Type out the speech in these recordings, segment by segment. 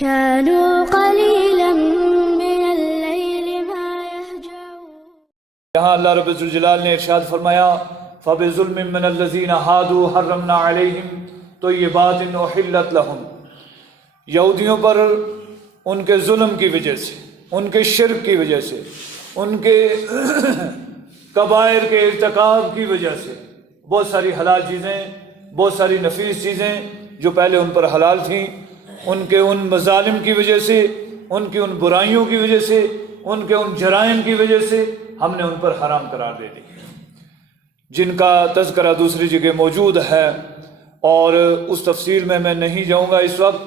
كانوا قليلا من الليل ما يهجعون۔ یہاں اللہ رب الجلال نے ارشاد فرمایا فَبِظُلْمٍ مِّنَ الَّذِينَ هَادُوا حَرَّمْنَا عَلَيْهِمْ طَيِّبَاتٍ أُحِلَّتْ لَهُمْ۔ یہودیوں پر ان کے ظلم کی وجہ سے، ان کے شرک کی وجہ سے، ان کے کبائر کے ارتکاب کی وجہ سے بہت ساری حلال چیزیں، بہت ساری نفیس چیزیں جو پہلے ان پر حلال تھیں، ان کے ان مظالم کی وجہ سے، ان کی ان برائیوں کی وجہ سے، ان کے ان جرائم کی وجہ سے ہم نے ان پر حرام قرار دے دی، جن کا تذکرہ دوسری جگہ موجود ہے، اور اس تفصیل میں نہیں جاؤں گا اس وقت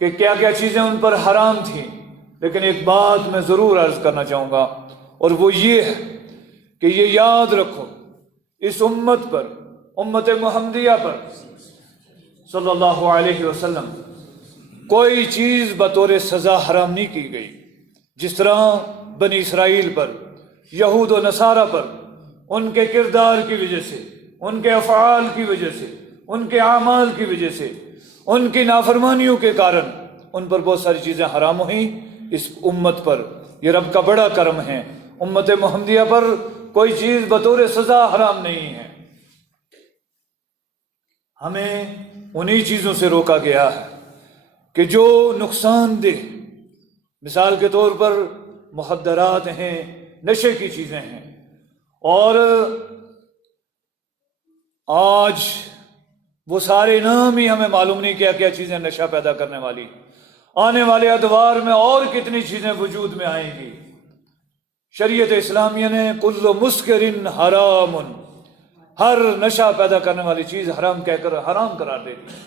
کہ کیا کیا چیزیں ان پر حرام تھیں، لیکن ایک بات میں ضرور عرض کرنا چاہوں گا، اور وہ یہ ہے کہ یہ یاد رکھو اس امت پر، امت محمدیہ پر صلی اللہ علیہ وسلم کوئی چیز بطور سزا حرام نہیں کی گئی، جس طرح بنی اسرائیل پر، یہود و نصارہ پر ان کے کردار کی وجہ سے، ان کے افعال کی وجہ سے، ان کے اعمال کی وجہ سے، ان کی نافرمانیوں کے کارن ان پر بہت ساری چیزیں حرام ہوئیں، اس امت پر یہ رب کا بڑا کرم ہے، امت محمدیہ پر کوئی چیز بطور سزا حرام نہیں ہے۔ ہمیں انہی چیزوں سے روکا گیا ہے کہ جو نقصان دہ، مثال کے طور پر مخدرات ہیں، نشے کی چیزیں ہیں، اور آج وہ سارے نام ہی ہمیں معلوم نہیں کیا کیا چیزیں نشہ پیدا کرنے والی، آنے والے ادوار میں اور کتنی چیزیں وجود میں آئیں گی۔ شریعت اسلامیہ نے کل مسکر حرام، ہر نشہ پیدا کرنے والی چیز حرام کہہ کر حرام قرار دے دی،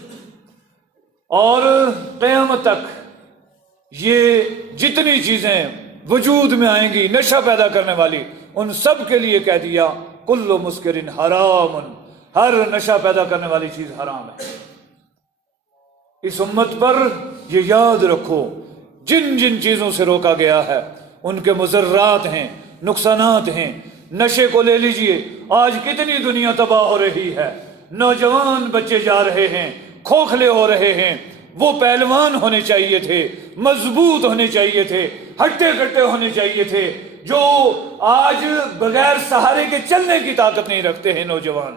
اور قیامت تک یہ جتنی چیزیں وجود میں آئیں گی نشہ پیدا کرنے والی، ان سب کے لیے کہہ دیا کل مسکر حرام، ہر نشہ پیدا کرنے والی چیز حرام ہے۔ اس امت پر یہ یاد رکھو جن جن چیزوں سے روکا گیا ہے ان کے مضرات ہیں، نقصانات ہیں۔ نشے کو لے لیجئے، آج کتنی دنیا تباہ ہو رہی ہے، نوجوان بچے جا رہے ہیں، کھوکھلے ہو رہے ہیں۔ وہ پہلوان ہونے چاہیے تھے، مضبوط ہونے چاہیے تھے، ہٹے کٹے ہونے چاہیے تھے، جو آج بغیر سہارے کے چلنے کی طاقت نہیں رکھتے ہیں نوجوان،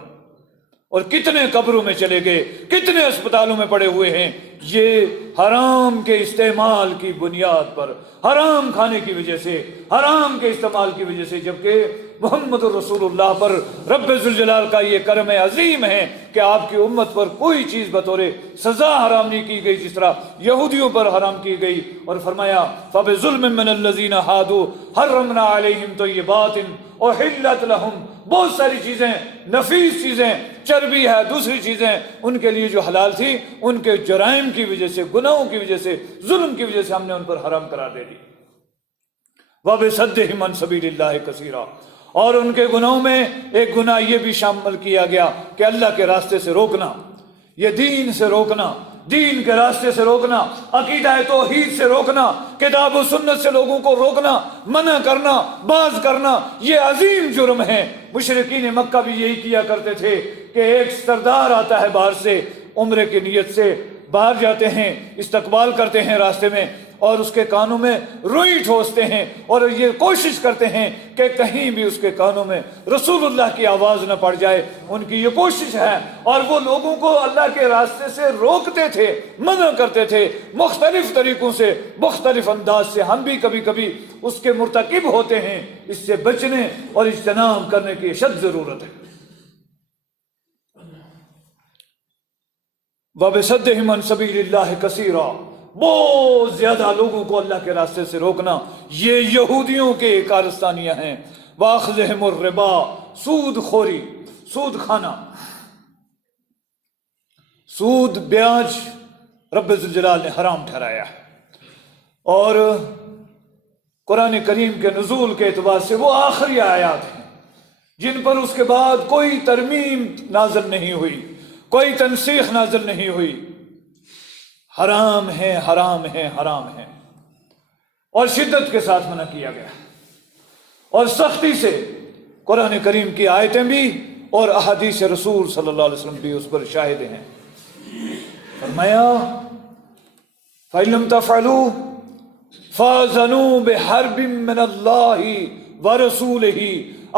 اور کتنے قبروں میں چلے گئے، کتنے اسپتالوں میں پڑے ہوئے ہیں، یہ حرام کے استعمال کی بنیاد پر، حرام کھانے کی وجہ سے، حرام کے استعمال کی وجہ سے، جبکہ محمد رسول اللہ پر رب ذوالجلال کا یہ کرم عظیم ہے کہ آپ کی امت پر کوئی چیز بطور سزا حرام نہیں کی گئی جس طرح یہودیوں پر حرام کی گئی، اور فرمایا فَبِظُلْمٍ مِّنَ الَّذِينَ هَادُوا حَرَّمْنَا عَلَيْهِمْ طَيِّبَاتٍ أُحِلَّتْ لَهُمْ، بہت ساری چیزیں، نفیس چیزیں، چربی ہے، دوسری چیزیں ان کے لیے جو حلال تھی، ان کے جرائم کی وجہ سے، گناہوں کی وجہ سے، ظلم کی وجہ سے ہم نے ان پر حرام قرار دے دی۔ وَبِصَدِّهِمْ عَنْ سَبِيلِ اللَّهِ كَثِيرًا، اور ان کے گناہوں میں ایک گناہ یہ بھی شامل کیا گیا کہ اللہ کے راستے سے روکنا، یہ دین سے روکنا، دین کے راستے سے روکنا، عقیدہ توحید سے روکنا، کتاب و سنت سے لوگوں کو روکنا، منع کرنا، باز کرنا، یہ عظیم جرم ہے۔ مشرکین مکہ بھی یہی کیا کرتے تھے کہ ایک سردار آتا ہے باہر سے، عمرے کی نیت سے باہر جاتے ہیں، استقبال کرتے ہیں راستے میں، اور اس کے کانوں میں روئی ٹھوستے ہیں، اور یہ کوشش کرتے ہیں کہ کہیں بھی اس کے کانوں میں رسول اللہ کی آواز نہ پڑ جائے، ان کی یہ کوشش ہے، اور وہ لوگوں کو اللہ کے راستے سے روکتے تھے، منع کرتے تھے، مختلف طریقوں سے، مختلف انداز سے۔ ہم بھی کبھی کبھی اس کے مرتکب ہوتے ہیں، اس سے بچنے اور اجتناب کرنے کی اشد ضرورت ہے۔ وَبِصَدِّهِمْ عَنْ سَبِيلِ اللَّهِ كَثِيرًا، بہت زیادہ لوگوں کو اللہ کے راستے سے روکنا، یہ یہودیوں کے کارستانیاں ہیں۔ وَأَخْذِهِمُ الرِّبَا، سود خوری، سود کھانا، سود بیاج رب ذوالجلال نے حرام ٹھہرایا ہے، اور قرآن کریم کے نزول کے اعتبار سے وہ آخری آیات ہیں جن پر اس کے بعد کوئی ترمیم نازل نہیں ہوئی، کوئی تنسیخ نازل نہیں ہوئی۔ حرام ہے، حرام ہے، حرام ہے، اور شدت کے ساتھ منع کیا گیا، اور سختی سے قرآن کریم کی آیتیں بھی اور احادیث رسول صلی اللہ علیہ وسلم بھی اس پر شاہد ہیں۔ فرمایا فَإِلَّمْ تَفْعَلُوا فَأَذَنُوا بِحَرْبٍ مِّنَ اللَّهِ وَرَسُولِهِ،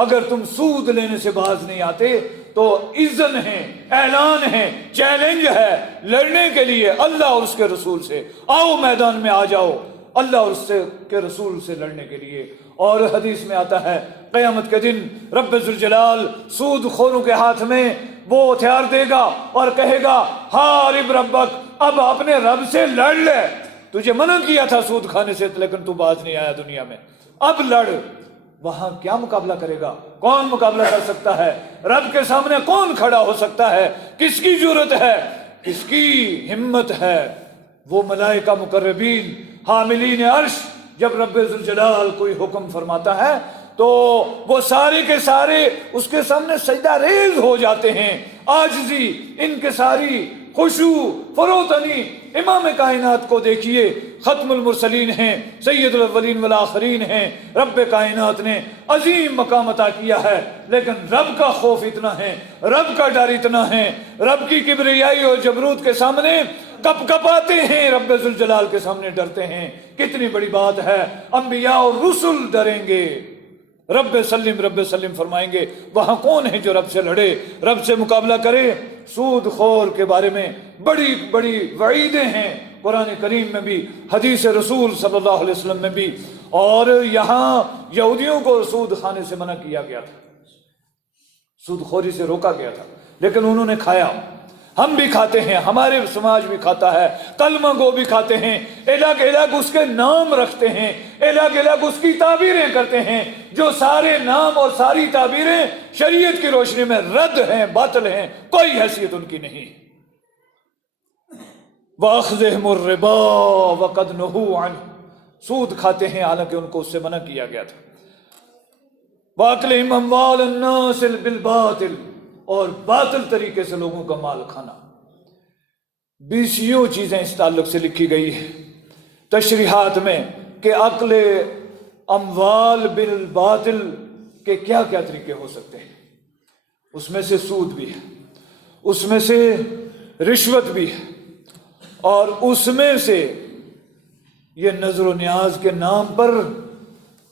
اگر تم سود لینے سے باز نہیں آتے تو اذن ہے، اعلان ہے، چیلنج ہے لڑنے کے لیے اللہ اور اس کے رسول سے، آؤ میدان میں آ جاؤ اللہ اور اس کے رسول سے لڑنے کے لیے۔ اور حدیث میں آتا ہے قیامت کے دن رب ذوالجلال سود خوروں کے ہاتھ میں وہ ہتھیار دے گا اور کہے گا حارب ربک، اب اپنے رب سے لڑ لے، تجھے منع کیا تھا سود کھانے سے لیکن تو باز نہیں آیا دنیا میں، اب لڑ۔ وہاں کیا مقابلہ کرے گا؟ کون مقابلہ کر سکتا ہے؟ رب کے سامنے کون کھڑا ہو سکتا ہے؟ کس کی جرت ہے؟ کس کی ہمت ہے؟ وہ ملائکہ مقربین حاملین عرش جب رب ذوالجلال کوئی حکم فرماتا ہے تو وہ سارے کے سارے اس کے سامنے سجدہ ریز ہو جاتے ہیں، عاجزی، انکساری، خشوع، فروتنی۔ امام کائنات کو دیکھیے، ختم المرسلین ہیں، سید الاولین والآخرین ہیں، رب کائنات نے عظیم مقام عطا کیا ہے، لیکن رب کا خوف اتنا ہے، رب کا ڈر اتنا ہے، رب کی کبریائی اور جبروت کے سامنے کپ کپاتے ہیں، رب ذوالجلال کے سامنے ڈرتے ہیں۔ کتنی بڑی بات ہے، انبیاء اور رسل ڈریں گے، رب سلم فرمائیں گے۔ وہاں کون ہے جو رب سے لڑے، رب سے مقابلہ کرے؟ سود خور کے بارے میں بڑی بڑی وعیدیں ہیں قرآن کریم میں بھی، حدیث رسول صلی اللہ علیہ وسلم میں بھی، اور یہاں یہودیوں کو سود کھانے سے منع کیا گیا تھا، سود خوری سے روکا گیا تھا، لیکن انہوں نے کھایا۔ ہم بھی کھاتے ہیں، ہمارے سماج بھی کھاتا ہے، کلمہ گو بھی کھاتے ہیں، الگ الگ اس کے نام رکھتے ہیں، الگ الگ اس کی تعبیریں کرتے ہیں، جو سارے نام اور ساری تعبیریں شریعت کی روشنی میں رد ہیں، باطل ہیں، کوئی حیثیت ان کی نہیں۔ وَأَخْذِهِمُ الرِّبَا وَقَدْ نُهُوا عَنْهُ، سود کھاتے ہیں حالانکہ ان کو اس سے منع کیا گیا تھا۔ وَأَكْلِهِمْ أَمْوَالَ النَّاسِ بِالْبَاطِلِ، اور باطل طریقے سے لوگوں کا مال کھانا۔ 20 چیزیں اس تعلق سے لکھی گئی ہے تشریحات میں کہ اکل اموال بالباطل کے کیا کیا طریقے ہو سکتے ہیں۔ اس میں سے سود بھی ہے، اس میں سے رشوت بھی ہے، اور اس میں سے یہ نظر و نیاز کے نام پر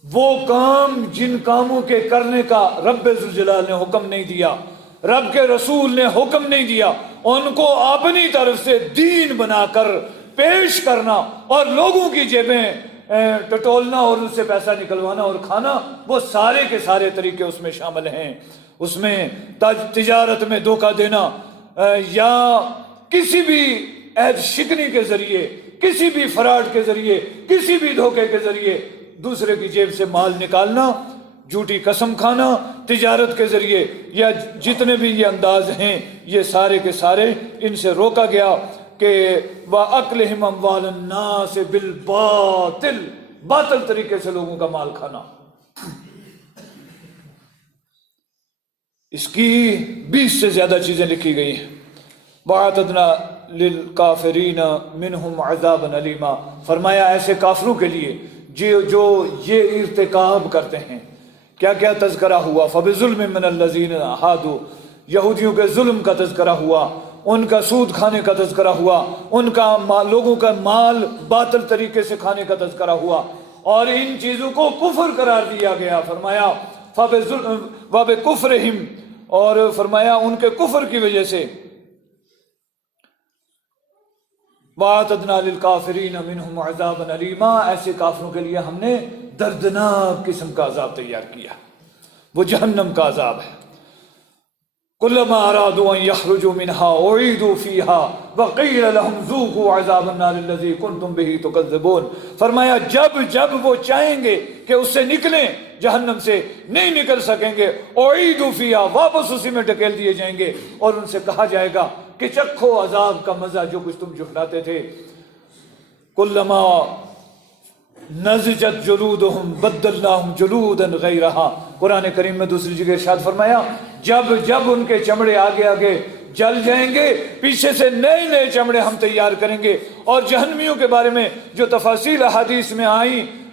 وہ کام جن کاموں کے کرنے کا رب ذوالجلال نے حکم نہیں دیا، رب کے رسول نے حکم نہیں دیا، ان کو اپنی طرف سے دین بنا کر پیش کرنا اور لوگوں کی جیبیں ٹٹولنا اور ان سے پیسہ نکلوانا اور کھانا، وہ سارے کے سارے طریقے اس میں شامل ہیں۔ اس میں تجارت میں دھوکہ دینا یا کسی بھی عہد شکنی کے ذریعے، کسی بھی فراڈ کے ذریعے، کسی بھی دھوکے کے ذریعے دوسرے کی جیب سے مال نکالنا، جھوٹی قسم کھانا تجارت کے ذریعے، یا جتنے بھی یہ انداز ہیں یہ سارے کے سارے ان سے روکا گیا کہ وَأَكْلِهِمْ أَمْوَالَ النَّاسِ بِالْبَاطِلِ، باطل طریقے سے لوگوں کا مال کھانا۔ اس کی 20 سے زیادہ چیزیں لکھی گئی ہیں۔ وَأَعْتَدْنَا لِلْكَافِرِينَ مِنْهُمْ عَذَابًا أَلِيمًا، فرمایا ایسے کافروں کے لیے جو یہ ارتکاب کرتے ہیں۔ کیا کیا تذکرہ ہوا؟ فَبِظُلْمٍ مِّنَ الَّذِينَ هَادُوا، یہودیوں کے ظلم کا تذکرہ ہوا، ان کا سود کھانے کا تذکرہ ہوا، ان کا لوگوں کا مال باطل طریقے سے کھانے کا تذکرہ ہوا، اور ان چیزوں کو کفر قرار دیا گیا۔ فرمایا وَبِكُفْرِهِمْ، اور فرمایا ان کے کفر کی وجہ سے وَأَعْتَدْنَا لِلْكَافِرِينَ مِنْهُمْ عَذَابًا أَلِيمًا، ایسے کافروں کے لیے ہم نے دردناک قسم کا عذاب تیار کیا، وہ جہنم کا عذاب ہے۔ كُلَّمَا أَرَادُوا أَن يَخْرُجُوا مِنْهَا أُعِيدُوا فِيهَا وَقِيلَ لَهُمْ ذُوقُوا عَذَابَ النَّارِ الَّذِي كُنْتُمْ بِهِ تُكَذِّبُونَ، فرمایا جب وہ چاہیں گے کہ اس سے نکلیں، جہنم سے نہیں نکل سکیں گے، أُعِيدُوا فِيهَا، واپس اسی میں ڈھکیل دیے جائیں گے، اور ان سے کہا جائے گا کہ چکھو عذاب کا مزہ جو کچھ تم جھٹلاتے تھے۔ کلما نضجت جلودہم بدلناہم جلودا غیرہا، قرآن کریم میں دوسری جگہ ارشاد فرمایا جب ان کے چمڑے آگے جل جائیں گے، پیچھے سے نئے چمڑے ہم تیار کریں گے۔ اور جہنمیوں کے بارے میں جو تفاصیل احادیث میں آئیں،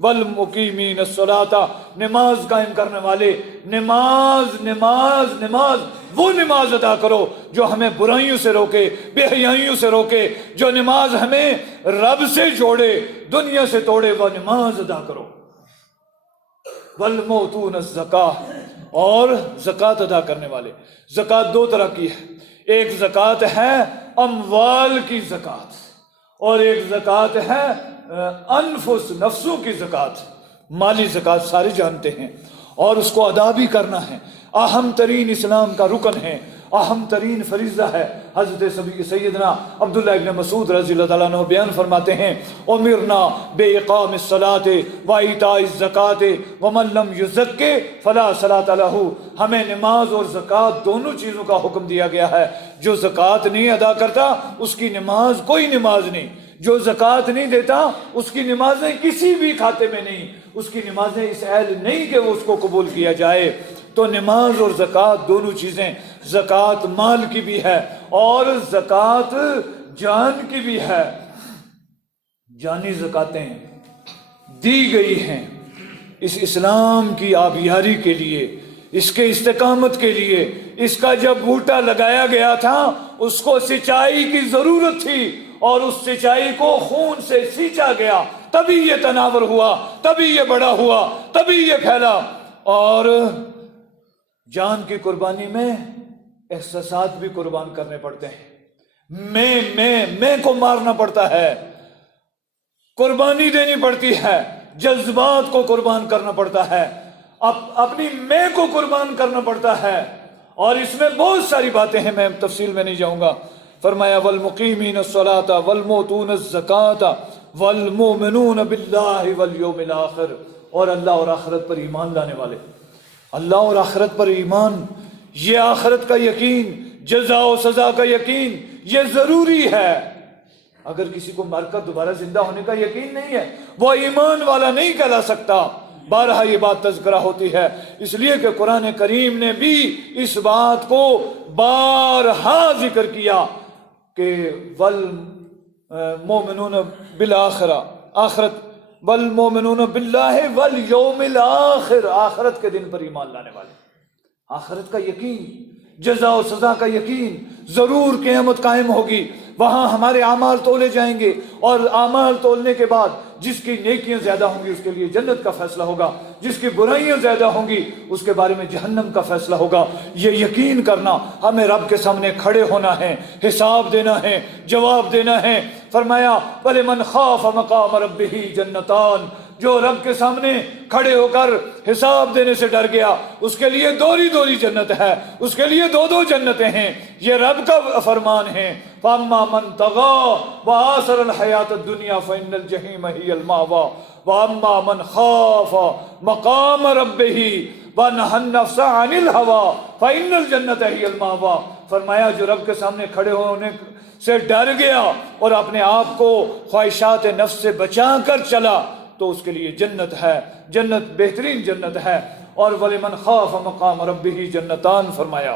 والمقیمین الصلاۃ، نماز قائم کرنے والے، نماز نماز نماز، وہ نماز ادا کرو جو ہمیں برائیوں سے روکے، بے حیائیوں سے روکے، جو نماز ہمیں رب سے جوڑے، دنیا سے توڑے، وہ نماز ادا کرو۔ والمؤتون الزکاۃ، اور زکوٰۃ ادا کرنے والے۔ زکوٰۃ دو طرح کی ہے، ایک زکوٰۃ ہے اموال کی زکوٰۃ، اور ایک زکوٰۃ ہے انفس، نفسوں کی زکوٰۃ۔ مالی زکوٰۃ سارے جانتے ہیں، اور اس کو ادا بھی کرنا ہے، اہم ترین اسلام کا رکن ہے، اہم ترین فریضہ ہے۔ حضرت سیدنا عبداللہ ابن مسعود رضی اللہ تعالیٰ عنہ بیان فرماتے ہیں، امرنا باقام الصلاۃ وایتاء الزکاۃ ومن لم یزک فلا صلاۃ لہ، ہمیں نماز اور زکوٰۃ دونوں چیزوں کا حکم دیا گیا ہے۔ جو زکوٰۃ نہیں ادا کرتا اس کی نماز کوئی نماز نہیں، جو زکوٰۃ نہیں دیتا اس کی نمازیں کسی بھی کھاتے میں نہیں، اس کی نمازیں اس اہل نہیں کہ وہ اس کو قبول کیا جائے۔ تو نماز اور زکوٰۃ دونوں چیزیں، زکوٰۃ مال کی بھی ہے اور زکوٰۃ جان کی بھی ہے۔ جانی زکاتیں دی گئی ہیں اس اسلام کی آبیاری کے لیے، اس کے استقامت کے لیے۔ اس کا جب بوٹا لگایا گیا تھا اس کو سچائی کی ضرورت تھی، اور اس سچائی کو خون سے سینچا گیا، تبھی یہ تناور ہوا، تبھی یہ بڑا ہوا، تبھی یہ پھیلا۔ اور جان کی قربانی میں احساسات بھی قربان کرنے پڑتے ہیں، میں کو مارنا پڑتا ہے، قربانی دینی پڑتی ہے، جذبات کو قربان کرنا پڑتا ہے، اپنی میں کو قربان کرنا پڑتا ہے۔ اور اس میں بہت ساری باتیں ہیں، میں تفصیل میں نہیں جاؤں گا۔ فرمایا والمقیمین الصلاۃ والمؤتون الزکاۃ والمؤمنون باللہ والیوم الآخر، اور اللہ اور آخرت پر ایمان لانے والے۔ اللہ اور آخرت پر ایمان، یہ آخرت کا یقین، جزا و سزا کا یقین، یہ ضروری ہے۔ اگر کسی کو مر کر دوبارہ زندہ ہونے کا یقین نہیں ہے وہ ایمان والا نہیں کہلا سکتا۔ بارہا یہ بات تذکرہ ہوتی ہے، اس لیے کہ قرآن کریم نے بھی اس بات کو بارہا ذکر کیا کہ والمؤمنون بالآخرہ، آخرت، والمؤمنون باللہ والیوم الآخر، آخرت کے دن پر ایمان لانے والے، آخرت کا یقین، جزا و سزا کا یقین، ضرور قیامت قائم ہوگی، وہاں ہمارے اعمال تولے جائیں گے، اور اعمال تولنے کے بعد جس کی نیکیاں زیادہ ہوں گی اس کے لیے جنت کا فیصلہ ہوگا، جس کی برائیاں زیادہ ہوں گی اس کے بارے میں جہنم کا فیصلہ ہوگا۔ یہ یقین کرنا، ہمیں رب کے سامنے کھڑے ہونا ہے، حساب دینا ہے، جواب دینا ہے۔ فرمایا وَلِمَنْ خَافَ مَقَامَ رَبِّهِ جَنَّتَانِ، جو رب کے سامنے کھڑے ہو کر حساب دینے سے ڈر گیا اس کے لیے دوری دوری جنت ہے، اس کے لیے دو دو جنتیں ہیں، یہ رب کا فرمان ہے۔ فَأَمَّا مَنْ طَغَىٰ وَآثَرَ الْحَيَاةَ الدُّنْيَا فَإِنَّ الْجَحِيمَ هِيَ الْمَأْوَىٰ وَأَمَّا مَنْ خَافَ مَقَامَ رَبِّهِ وَنَهَى النَّفْسَ عَنِ الْهَوَىٰ فَإِنَّ الْجَنَّةَ هِيَ الْمَأْوَىٰ۔ فرمایا جو رب کے سامنے کھڑے ہونے سے ڈر گیا اور اپنے آپ کو خواہشات نفس سے بچا کر چلا تو اس کے لیے جنت ہے، جنت بہترین جنت ہے۔ اور وَلِمَنْ خَافَ مَقَامَ رَبِّهِ جَنَّتَانِ فرمایا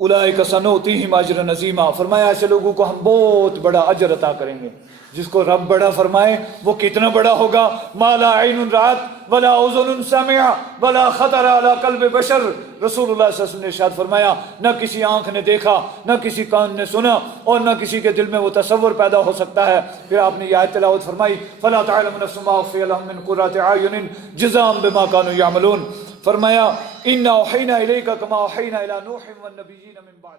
اولئک سنؤتیہم اجرا عظیما، فرمایا ایسے لوگوں کو ہم بہت بڑا اجر عطا کریں گے۔ جس کو رب بڑا فرمائے وہ کتنا بڑا ہوگا؟ ما لا عین رأت ولا اذن سمعت ولا خطر علی قلب بشر، رسول اللہ صلی اللہ علیہ وسلم نے ارشاد فرمایا نہ کسی آنکھ نے دیکھا، نہ کسی کان نے سنا، اور نہ کسی کے دل میں وہ تصور پیدا ہو سکتا ہے۔ پھر آپ نے یہ آیت تلاوت فرمائی فلا تعلم نفس ما اخفی لهم من قرۃ اعین جزاء بما كانوا يعملون۔ فرمایا انا اوحینا الیک کما اوحینا الی نوح والنبیین من بعد۔